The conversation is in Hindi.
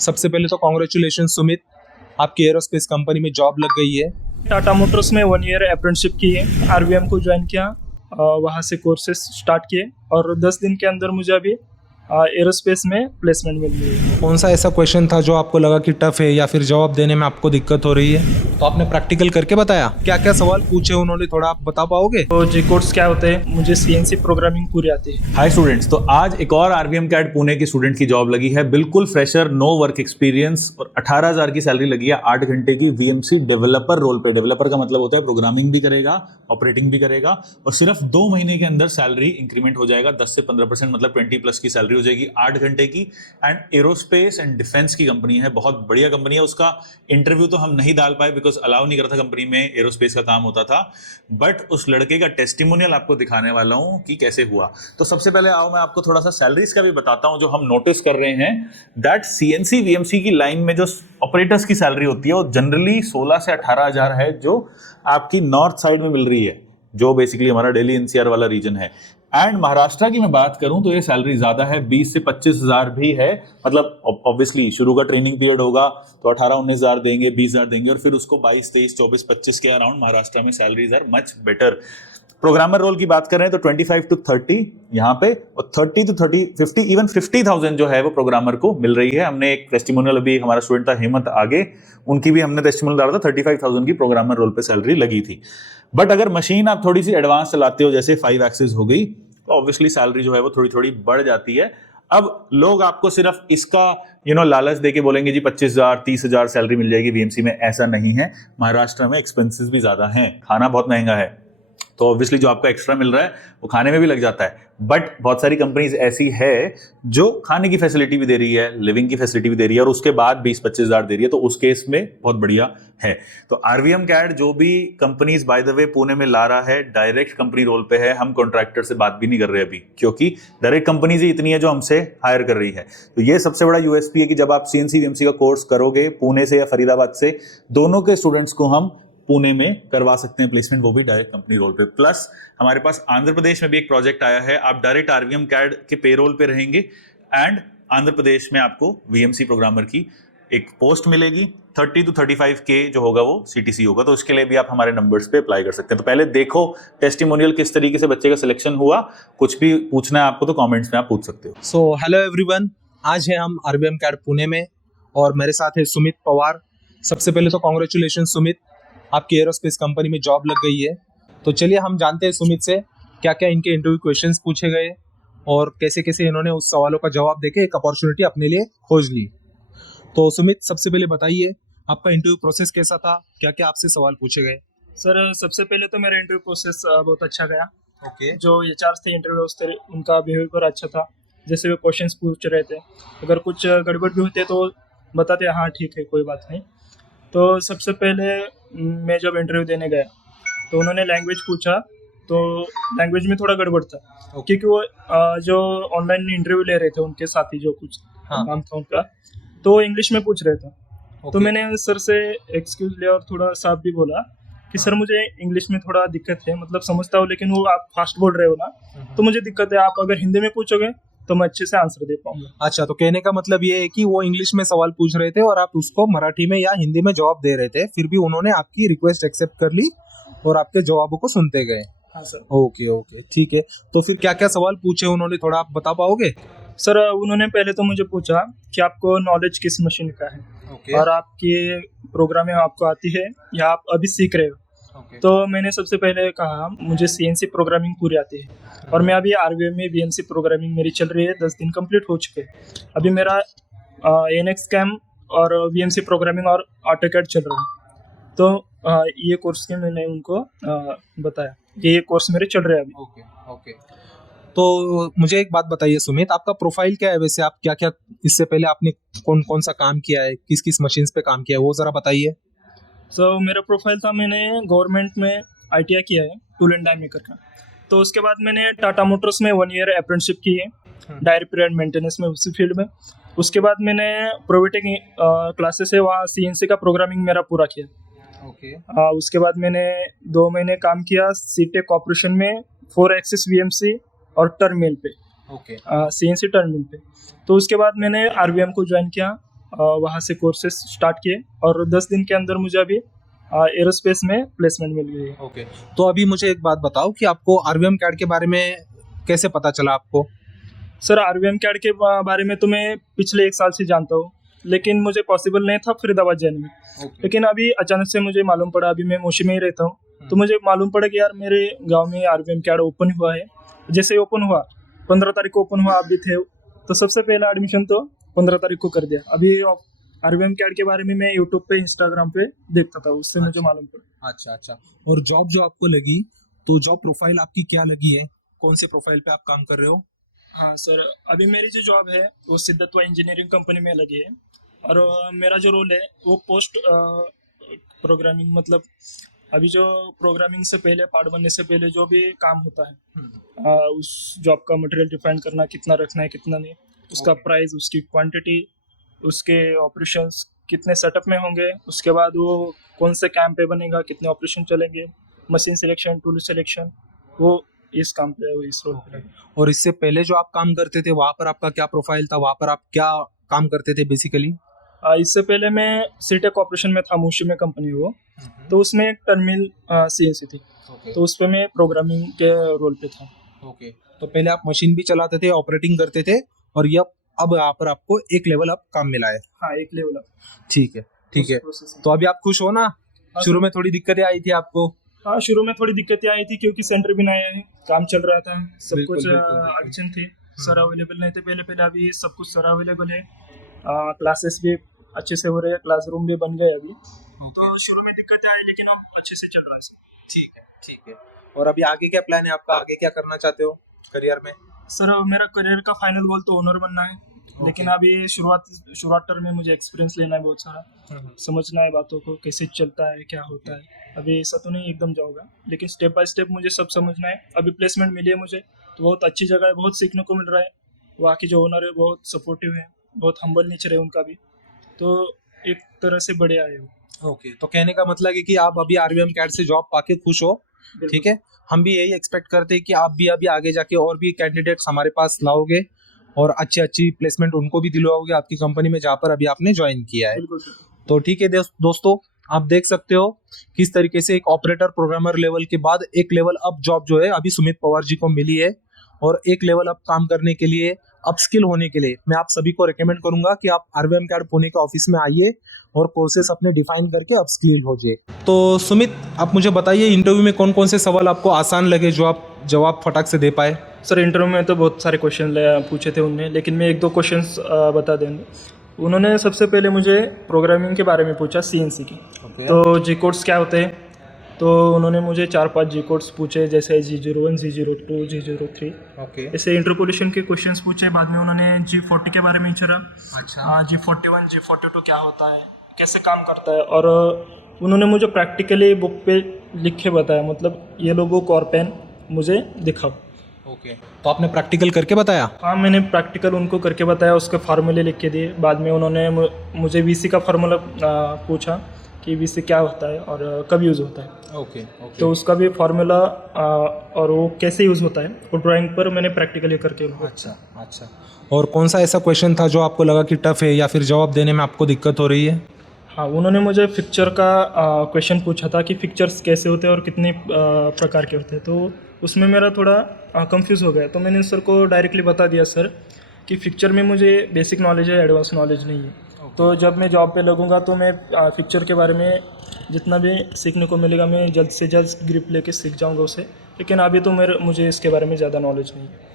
सबसे पहले तो कॉन्ग्रेचुलेशन सुमित, आपकी एरोस्पेस कंपनी में जॉब लग गई है। टाटा मोटर्स में 1 ईयर अप्रेंटिसशिप की है, आरवीएम को ज्वाइन किया, वहाँ से कोर्सेज स्टार्ट किए और 10 दिन के अंदर मुझे अभी एरोस्पेस में प्लेसमेंट मिल गई है। कौन सा ऐसा क्वेश्चन था जो आपको लगा कि टफ है या फिर जवाब देने में आपको दिक्कत हो रही है? तो आपने प्रैक्टिकल करके बताया, क्या क्या सवाल पूछे उन्होंने, थोड़ा आप बता पाओगे? तो जी कोड्स क्या होते हैं, मुझे सीएनसी प्रोग्रामिंग पूरी आती है। हाय स्टूडेंट्स, तो आज एक और आरवीएम कैड पुणे की स्टूडेंट की जॉब लगी है, बिल्कुल फ्रेशर, नो वर्क एक्सपीरियंस और 18,000 की सैलरी लगी है 8 घंटे की वीएमसी डेवलपर रोल पे। डेवलपर का मतलब होता है प्रोग्रामिंग भी करेगा, ऑपरेटिंग भी करेगा और सिर्फ 2 महीने के अंदर सैलरी इंक्रीमेंट हो जाएगा 10 से 15%, मतलब 20+ की सैलरी हो जाएगी 8 घंटे की। एंड एरोस्पेस एंड डिफेंस की कंपनी है, बहुत बढ़िया कंपनी है। उसका इंटरव्यू तो हम नहीं डाल पाए बिकॉज अलाउ नहीं करता, कंपनी में एरोस्पेस का काम होता था, बट उस लड़के का टेस्टिमोनियल आपको दिखाने वाला हूं कि कैसे हुआ। तो सबसे पहले आओ मैं आपको थोड़ा सा सैलरीज का भी बताता हूं जो हम नोटिस कर रहे हैं। दैट सीएनसी वीएमसी की लाइन में जो ऑपरेटर्स की सैलरी होती है वो जनरली 16 से 18,000 है, जो आपकी नॉर्थ साइड में मिल रही है, जो बेसिकली हमारा दिल्ली एनसीआर वाला रीजन है। एंड महाराष्ट्र की मैं बात करूं तो ये सैलरी ज्यादा है, 20 से 25,000 भी है। मतलब ऑब्वियसली शुरू का ट्रेनिंग पीरियड होगा तो 18-19,000 देंगे, 20,000 देंगे और फिर उसको 22, 23, 24, 25 के अराउंड महाराष्ट्र में salaries are much better. Programmer role की बात कर रहे हैं तो 25 to 30 यहाँ पे, और 30 to 30, 50, इवन 50,000 जो है वो प्रोग्रामर को मिल रही है। हमने एक टेस्टिमोनियल, अभी हमारा स्टूडेंट था हेमंत आगे, उनकी भी हमने टेस्टिमोनियल डाला था, 35,000 की प्रोग्रामर रोल पे सैलरी लगी थी। बट अगर मशीन आप थोड़ी सी एडवांस चलाते हो, जैसे 5 एक्सिस हो गई, तो ऑब्वियसली सैलरी जो है वो थोड़ी थोड़ी बढ़ जाती है। अब लोग आपको सिर्फ इसका लालच देके बोलेंगे जी 25,000 30,000 सैलरी मिल जाएगी वीएमसी में, ऐसा नहीं है। महाराष्ट्र में एक्सपेंसेस भी ज्यादा हैं, खाना बहुत महंगा है, तो ऑब्वियसली जो आपका एक्स्ट्रा मिल रहा है वो खाने में भी लग जाता है। बट बहुत सारी कंपनीज ऐसी है जो खाने की फैसिलिटी भी दे रही है, लिविंग की फैसिलिटी भी दे रही है और उसके बाद 20-25,000 दे रही है, तो उस केस में बहुत बढ़िया है। तो आरवीएम कैड जो भी companies by the way Pune में ला रहा है, डायरेक्ट कंपनी रोल पे है, हम कॉन्ट्रैक्टर से बात भी नहीं कर रहे अभी, क्योंकि डायरेक्ट कंपनीज ही इतनी है जो हमसे हायर कर रही है। तो ये सबसे बड़ा यूएसपी है कि जब आप सीएनसी वीएमसी का कोर्स करोगे पुणे से या फरीदाबाद से, दोनों के स्टूडेंट्स को हम पुणे में करवा सकते हैं प्लेसमेंट, वो भी डायरेक्ट कंपनी रोल पे। प्लस हमारे पास आंध्र प्रदेश में भी एक प्रोजेक्ट आया है, आप डायरेक्ट आरवीएम कैड के पेरोल पे रहेंगे एंड आंध्र प्रदेश में आपको वीएमसी प्रोग्रामर की एक पोस्ट मिलेगी। 30 to 35K जो होगा वो सीटीसी होगा, तो उसके लिए भी आप हमारे नंबर्स पे अप्लाई कर सकते हैं। तो पहले देखो टेस्टिमोनियल किस तरीके से बच्चे का सिलेक्शन हुआ, कुछ भी पूछना है आपको तो कमेंट्स में आप पूछ सकते हो। सो हेलो एवरीवन, आज है हम आरवीएम कैड पुणे में और मेरे साथ है सुमित पवार। सबसे पहले तो कॉन्ग्रेचुलेशन सुमित, आपकी एरोस्पेस कंपनी में जॉब लग गई है। तो चलिए हम जानते हैं सुमित से क्या क्या इनके इंटरव्यू क्वेश्चंस पूछे गए और कैसे कैसे इन्होंने उस सवालों का जवाब देके एक अपॉर्चुनिटी अपने लिए खोज ली। तो सुमित, सबसे पहले बताइए आपका इंटरव्यू प्रोसेस कैसा था, क्या क्या आपसे सवाल पूछे गए? सर सबसे पहले तो मेरा इंटरव्यू प्रोसेस बहुत अच्छा गया। ओके। जो एचआर थे इंटरव्यू उससे उनका बिहेवियर अच्छा था, जैसे वे क्वेश्चंस पूछ रहे थे, अगर कुछ गड़बड़ भी होते तो बताते हाँ ठीक है कोई बात नहीं। तो सबसे पहले मैं जब इंटरव्यू देने गया तो उन्होंने लैंग्वेज पूछा, तो लैंग्वेज में थोड़ा गड़बड़ था क्योंकि वो जो ऑनलाइन इंटरव्यू ले रहे थे उनके साथी जो कुछ नाम था उनका, तो इंग्लिश में पूछ रहे थे। तो मैंने सर से एक्सक्यूज लिया और थोड़ा साफ भी बोला कि सर मुझे इंग्लिश में थोड़ा दिक्कत है, मतलब समझता हूँ लेकिन वो आप फास्ट बोल रहे हो ना, तो मुझे दिक्कत है, आप अगर हिंदी में पूछोगे तो मैं अच्छे से आंसर दे पाऊंगा। अच्छा, तो कहने का मतलब ये है कि वो इंग्लिश में सवाल पूछ रहे थे और आप उसको मराठी में या हिंदी में जवाब दे रहे थे, फिर भी उन्होंने आपकी रिक्वेस्ट एक्सेप्ट कर ली और आपके जवाबों को सुनते गए। हाँ सर। ओके, ठीक है। तो फिर क्या क्या सवाल पूछे उन्होंने, थोड़ा आप बता पाओगे? सर उन्होंने पहले तो मुझे पूछा कि आपको नॉलेज किस मशीन का है और आपकी प्रोग्रामिंग आपको आती है या आप अभी सीख रहे हो। तो मैंने सबसे पहले कहा मुझे सीएनसी प्रोग्रामिंग पूरी आती है और मैं अभी आरवीएम में वीएमसी प्रोग्रामिंग मेरी चल रही है, 10 दिन कंप्लीट हो चुके हैं। अभी मेरा एनएक्स कैम और वीएमसी प्रोग्रामिंग और ऑटोकैड चल रहा है। तो ये कोर्स के मैंने उनको बताया कि ये कोर्स मेरे चल रहे हैं अभी। ओके। तो मुझे एक बात बताइए सुमित, आपका प्रोफाइल क्या है वैसे? आप क्या क्या इससे पहले आपने कौन कौन सा काम किया है, किस किस मशीन्स पे काम किया है, वो जरा बताइए। मेरा प्रोफाइल था, मैंने गवर्नमेंट में आईटीआई किया है टूल एंड डाई मेकर का। तो उसके बाद मैंने टाटा मोटर्स में 1 ईयर अप्रेंटिसशिप की है डाई रिपेयर एंड मेंटेनेंस में, उसी फील्ड में। उसके बाद मैंने प्रोविटेक क्लासेस है वहाँ सीएनसी का प्रोग्रामिंग मेरा पूरा किया। उसके बाद मैंने 2 महीने काम किया सीटेक कॉर्पोरेशन में 4 एक्सिस वीएमसी और टर्मिनल पे, सीएनसी टर्मिनल पे। तो उसके बाद मैंने आरवीएम को ज्वाइन किया वहाँ से कोर्सेज स्टार्ट किए और 10 दिन के अंदर मुझे अभी एरोस्पेस में प्लेसमेंट मिल गई है। ओके, तो अभी मुझे एक बात बताओ कि आपको आरवीएम कैड के बारे में कैसे पता चला आपको? सर आरवीएम कैड के बारे में तो मैं पिछले 1 साल से जानता हूँ, लेकिन मुझे पॉसिबल नहीं था फरीदाबाद जाने में। लेकिन अभी अचानक से मुझे मालूम पड़ा, अभी मैं मोशी में ही रहता हूँ, तो मुझे मालूम पड़ा कि यार मेरे गांव में आरवीएम कैड ओपन हुआ है। जैसे ओपन हुआ 15 तारीख को ओपन हुआ, आप भी थे, तो सबसे पहला एडमिशन तो 15 तारीख को कर दिया। अभी आरवीएम कैड के बारे में मैं यूट्यूब पे, इंस्टाग्राम पे देखता था, उससे मुझे मालूम पड़ा। अच्छा अच्छा। और जॉब जो आपको लगी, तो जॉब प्रोफाइल आपकी क्या लगी है? कौन से प्रोफाइल पे आप काम कर रहे हो? हाँ सर, अभी मेरी जो जॉब है वो सिद्धत्वा इंजीनियरिंग कंपनी में लगी है और मेरा जो रोल है वो पोस्ट प्रोग्रामिंग, मतलब अभी जो प्रोग्रामिंग से पहले, पार्ट बनने से पहले जो भी काम होता है उस जॉब का मटेरियल डिफाइन करना, कितना रखना है कितना नहीं, उसका प्राइस, उसकी क्वांटिटी, उसके ऑपरेशंस कितने सेटअप में होंगे, उसके बाद वो कौन से कैंप पे बनेगा, कितने ऑपरेशन चलेंगे, मशीन सिलेक्शन, टूल सिलेक्शन, वो इस काम पे, वो इस रोल पे। और इससे पहले जो आप काम करते थे वहाँ पर आपका क्या प्रोफाइल था? वहाँ पर आप क्या काम करते थे बेसिकली? इससे पहले मैं सीटेक ऑपरेशन में था, मूशी में कंपनी वो, तो उसमें एक टर्मिनल सीएनसी थी, तो उस पर मैं प्रोग्रामिंग के रोल पे था। ओके, तो पहले आप मशीन भी चलाते थे, ऑपरेटिंग करते थे, और ये अब यहाँ पर आपको एक लेवल अप काम मिला है। हाँ, एक लेवल अप। ठीक है, ठीक है। तो अभी आप खुश हो ना? शुरू में थोड़ी दिक्कतें आई थी आपको? हाँ, शुरू में थोड़ी दिक्कतें आई थी क्योंकि सेंटर भी नया है, काम चल रहा था, सब कुछ अड़चन थी, सर अवेलेबल नहीं थे पहले। अभी सब कुछ सर अवेलेबल है, क्लासेस भी अच्छे से हो रहे हैं, क्लासरूम भी बन गए अभी। तो शुरू में दिक्कतें आई, लेकिन अब अच्छे से चल रहा है। ठीक है, ठीक है। और अभी आगे क्या प्लान है आपका? आगे क्या करना चाहते हो करियर में? सर मेरा करियर का फाइनल गोल तो ओनर बनना है, लेकिन अभी शुरुआत टर्म में मुझे एक्सपीरियंस लेना है बहुत सारा, समझना है बातों को, कैसे चलता है, क्या होता है। अभी ऐसा तो नहीं एकदम जाऊँगा, लेकिन स्टेप बाय स्टेप मुझे सब समझना है। अभी प्लेसमेंट मिली है मुझे, तो बहुत अच्छी जगह है, बहुत सीखने को मिल रहा है। वहाँ की जो ओनर है बहुत सपोर्टिव है, बहुत हम्बल नेचर है उनका भी, तो एक तरह से बढ़िया है वो। ओके, तो कहने का मतलब है कि आप अभी आरवीएम कैड से जॉब पाके खुश हो, ठीक है? हम भी यही एक्सपेक्ट करते हैं कि आप भी अभी आगे जाके और भी कैंडिडेट्स हमारे पास लाओगे और अच्छी प्लेसमेंट उनको भी दिलवाओगे आपकी कंपनी में जहाँ पर अभी आपने ज्वाइन किया है। तो ठीक है दोस्तों, आप देख सकते हो किस तरीके से एक ऑपरेटर प्रोग्रामर लेवल के बाद एक लेवल अप जॉब जो है अभी सुमित पवार जी को मिली है, और एक लेवल अप काम करने के लिए, अपस्किल होने के लिए मैं आप सभी को रेकमेंड करूंगा कि आप आरवीएम कैड पुणे के ऑफिस में आइए और कोर्सेस अपने डिफाइन करके अपस्किल हो जाइए। तो सुमित, आप मुझे बताइए इंटरव्यू में कौन कौन से सवाल आपको आसान लगे जो आप जवाब फटाक से दे पाए? सर इंटरव्यू में तो बहुत सारे क्वेश्चन पूछे थे उनने, लेकिन मैं 1-2 क्वेश्चंस बता देंगे। उन्होंने सबसे पहले मुझे प्रोग्रामिंग के बारे में पूछा, सीएनसी की। तो जी कोड्स क्या होते हैं, तो उन्होंने मुझे 4-5 जी कोड्स पूछे, जैसे G01, G02, G03। ओके, ऐसे इंटरपोलेशन के क्वेश्चंस पूछे। बाद में उन्होंने G40 के बारे में पूछा। अच्छा, G41, G42 क्या होता है, कैसे काम करता है, और उन्होंने मुझे प्रैक्टिकली बुक पे लिख के बताया, मतलब ये लोगो और पेन मुझे दिखाओ। ओके, तो आपने प्रैक्टिकल करके बताया? हाँ, मैंने प्रैक्टिकल उनको करके बताया, उसके फार्मूले लिख के दिए। बाद में उन्होंने मुझे वीसी का फार्मूला पूछा कि वीसी क्या होता है और कब यूज़ होता है। ओके, तो उसका भी फार्मूला और वो कैसे यूज़ होता है वो ड्राइंग पर मैंने प्रैक्टिकली करके उनको। अच्छा। और कौन सा ऐसा क्वेश्चन था जो आपको लगा कि टफ है या फिर जवाब देने में आपको दिक्कत हो रही है? हाँ, उन्होंने मुझे पिक्चर का क्वेश्चन पूछा था कि पिक्चर्स कैसे होते हैं और कितने प्रकार के होते हैं, तो उसमें मेरा थोड़ा कंफ्यूज हो गया। तो मैंने सर को डायरेक्टली बता दिया, सर कि पिक्चर में मुझे बेसिक नॉलेज है, एडवांस नॉलेज नहीं है। तो जब मैं जॉब पे लगूंगा तो मैं पिक्चर के बारे में जितना भी सीखने को मिलेगा मैं जल्द से जल्द ग्रिप लेके सीख जाऊंगा उसे, लेकिन अभी तो मुझे इसके बारे में ज़्यादा नॉलेज नहीं है।